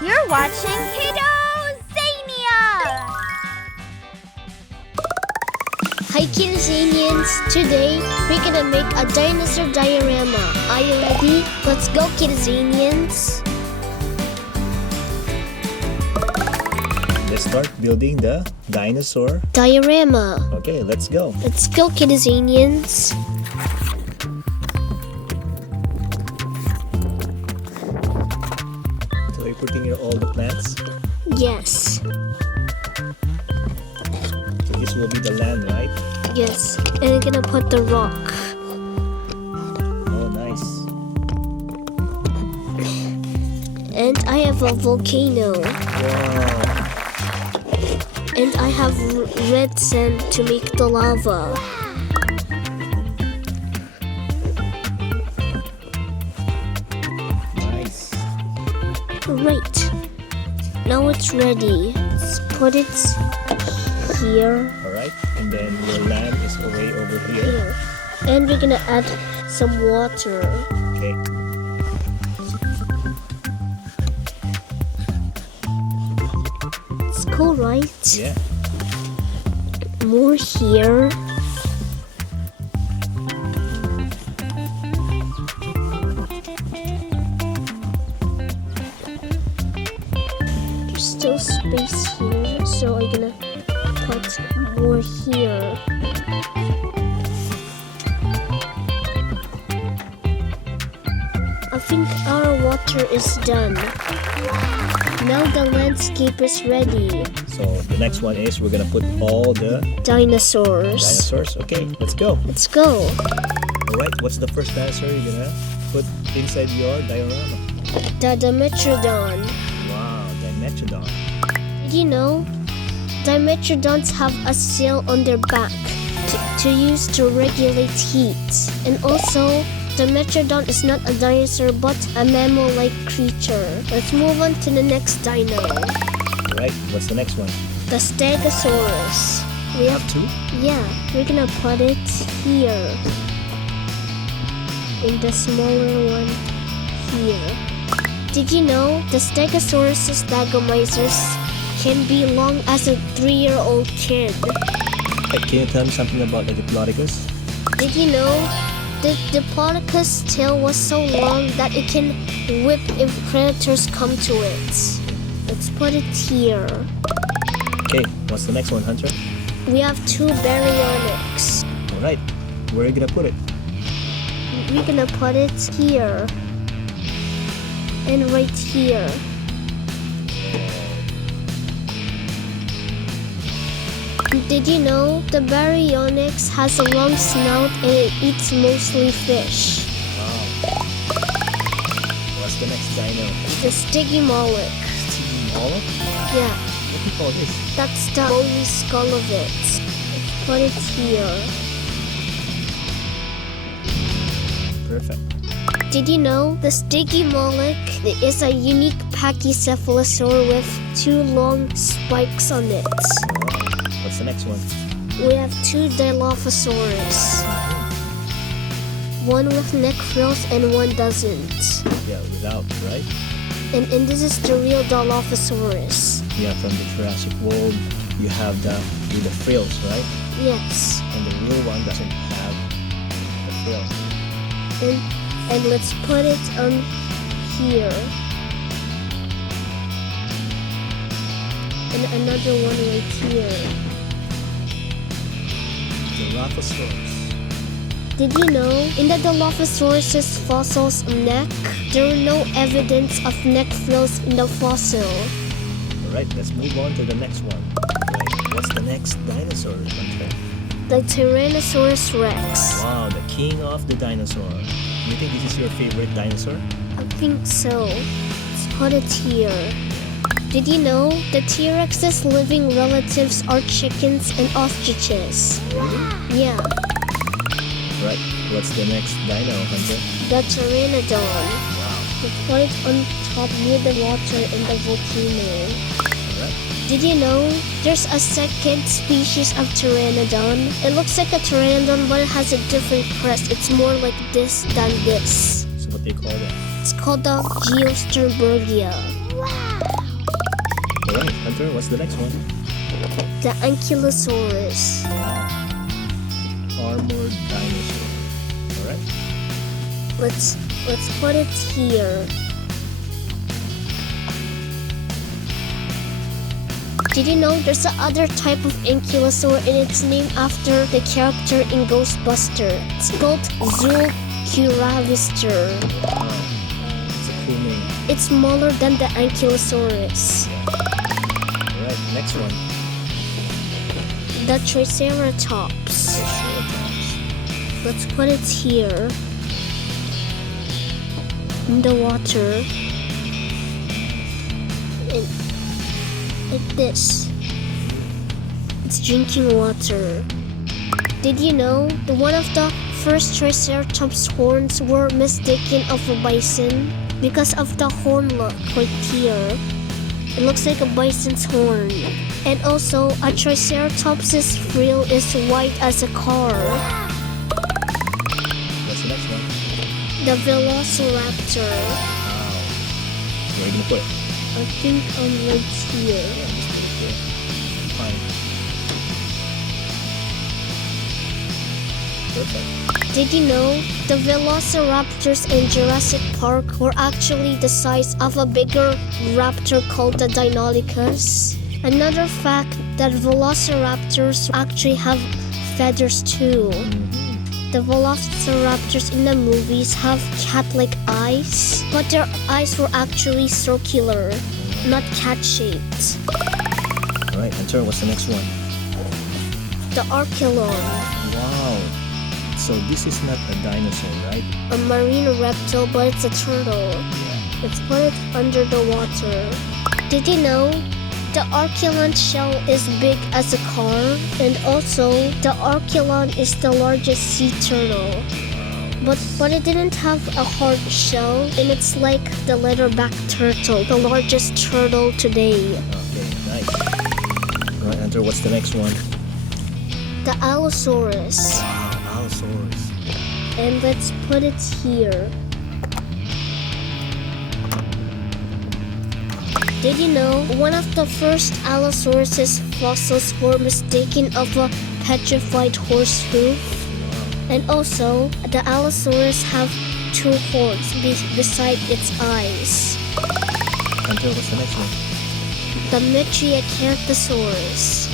You're watching Kiddozania! Hi Kiddozanians! Today, we're gonna make a dinosaur diorama. Are you ready? Let's go Kiddozanians! Let's start building the dinosaur diorama. Okay, let's go. Let's go Kiddozanians! So you're putting here all the plants. Yes. So this will be the land, right? Yes. And I'm gonna put the rock. Oh, nice. And I have a volcano. Wow. And I have red sand to make the lava. Nice. Right. Now it's ready. Let's put it here. Alright, and then your land is way over here. Here. And we're gonna add some water. Okay. It's cool, right? Yeah. More here. There's still space here, so I'm gonna put more here. I think our water is done. Now the landscape is ready. So the next one is we're gonna put all the Dinosaurs. dinosaurs. Okay, let's go. Let's go. Alright, what's the first dinosaur you're gonna put inside your diorama? The Dimetrodon. Wow, Dimetrodon. Did you know? Dimetrodons have a sail on their back to use to regulate heat. And also, Dimetrodon is not a dinosaur but a mammal-like creature. Let's move on to the next dino. Alright, what's the next one? The Stegosaurus. We have Two? Yeah, we're gonna put it here. In the smaller one here. Did you know the Stegosaurus lagomyces can be long as a 3-year-old kid? Hey, can you tell me something about the Diplodocus? Did you know the Diplodocus tail was so long that it can whip if predators come to it? Let's put it here. Okay, what's the next one, Hunter? We have 2 baryonyx. Alright, where are you gonna put it? We're gonna put it here. And right here. Did you know the baryonyx has a long snout and it eats mostly fish? Wow. What's the next dino? The Stygimoloch. Stygimoloch? Yeah, What do you call this? that's the bony skull of it. Let's put it here. Perfect. Did you know the Stygimoloch is a unique pachycephalosaur with 2 long spikes on it? What's the next one? We have 2 Dilophosaurus. One with neck frills and one doesn't. Yeah, without, right? And this is the real Dilophosaurus. Yeah, from the Jurassic World, you have the with the frills, right? Yes. And the real one doesn't have the frills. And let's put it on here. And another one right here. Dilophosaurus. Did you know in the Dilophosaurus fossil's neck, there are no evidence of neck frills in the fossil? Alright, let's move on to the next one. Right, what's the next dinosaur, Hunter? The Tyrannosaurus Rex. Wow, the king of the dinosaur. Do you think this is your favorite dinosaur? I think so. Let's put it here. Did you know the T-Rex's living relatives are chickens and ostriches? Really? Yeah, Right, what's the next dino, Hunter? the Pteranodon. Wow. Let's put it on top near the water in the volcano. Alright. Did you know there's a second species of Pteranodon? It looks like a Pteranodon but it has a different crest. It's more like this than this. So what they call that? It's called the Geosternbergia. Wow! Alright, Hunter, what's the next one? The Ankylosaurus. Armored dinosaur. Alright. Let's put it here. Did you know there's another type of ankylosaur and it's named after the character in Ghostbuster? It's called Zulcuravister. Wow. It's a cool name. It's smaller than the Ankylosaurus. Alright, next one. The Triceratops. Triceratops. Let's put it here. In the water. And like this. It's drinking water. Did you know that one of the first Triceratops horns were mistaken of a bison? Because of the horn look right here. It looks like a bison's horn. And also, a Triceratops' frill is white as a car. What's the next one? The Velociraptor. Wow. Where are you gonna put it? I think right here. Yeah, just put it there. Fine. Perfect. Did you know the Velociraptors in Jurassic Park were actually the size of a bigger raptor called the Deinonychus? Another fact that Velociraptors actually have feathers too. The Velociraptors in the movies have cat-like eyes, but their eyes were actually circular, not cat-shaped. Alright, Hunter, what's the next one? The Archelon, Wow. So this is not a dinosaur, right? a marine reptile, but it's a turtle. Yeah. Let's put it under the water. Did you know the Archelon shell is big as a car? And also, the Archelon is the largest sea turtle. But it didn't have a hard shell, and it's like the leatherback turtle, the largest turtle today. Okay, nice. Alright, Hunter, what's the next one? The Allosaurus. Wow, Allosaurus. And let's put it here. Did you know one of the first Allosaurus' fossils were mistaken of a petrified horse hoof? And also, the Allosaurus have two horns beside its eyes. Hunter, what's the next one? The Metriacanthosaurus.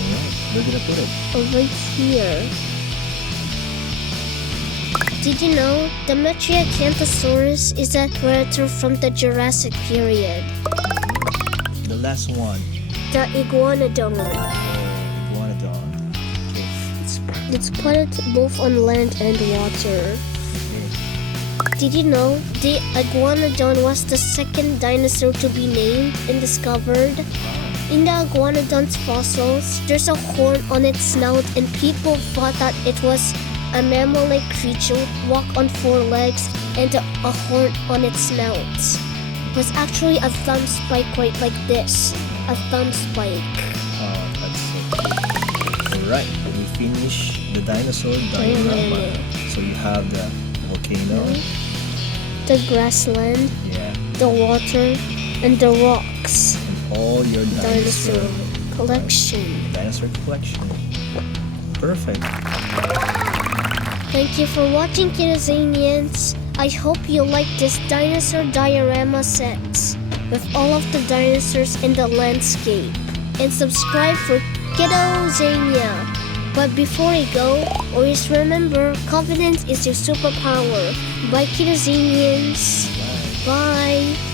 Alright, where did I put it? Right here. Did you know the Metriacanthosaurus is a predator from the Jurassic period? The last one. The Iguanodon. Iguanodon. Okay. Let's put it both on land and water. Okay. Did you know the Iguanodon was the second dinosaur to be named and discovered? In the Iguanodon's fossils, there's a horn on its snout and people thought that it was a mammal-like creature, walk on four legs, and a horn on its snout. It was actually a thumb spike right like this. A thumb spike. Oh, that's so cool. Alright, we finished the dinosaur diorama. So you have the volcano, The grassland, yeah, the water, and the rocks. and all your Dinosaur collection. Dinosaur collection. Perfect. Thank you for watching, Kiddozanians. I hope you like this dinosaur diorama set with all of the dinosaurs in the landscape. And subscribe for Kiddozania. But before I go, always remember, confidence is your superpower. Bye, Kiddozanians. Bye. Bye.